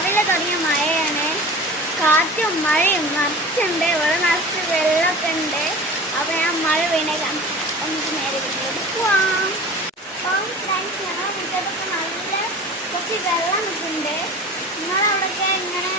രാവിലെ തുടങ്ങിയ മഴയാണ്. കാറ്റും മഴയും നിറച്ചുണ്ട്. ഇവിടെ നിറച്ച് വെള്ളമൊക്കെ ഉണ്ട്. അപ്പോൾ ഞാൻ മഴ വീണേക്കാം നമുക്ക് നേരെ വീട്ടിലോട്ട് പോവാം. അപ്പം ഫ്രണ്ട്സ്, ഞങ്ങളുടെ മുറ്റത്തൊക്കെ നല്ല കുറച്ച് വെള്ളം നിൽക്കുന്നുണ്ട്. നിങ്ങളവിടെയൊക്കെ ഇങ്ങനെ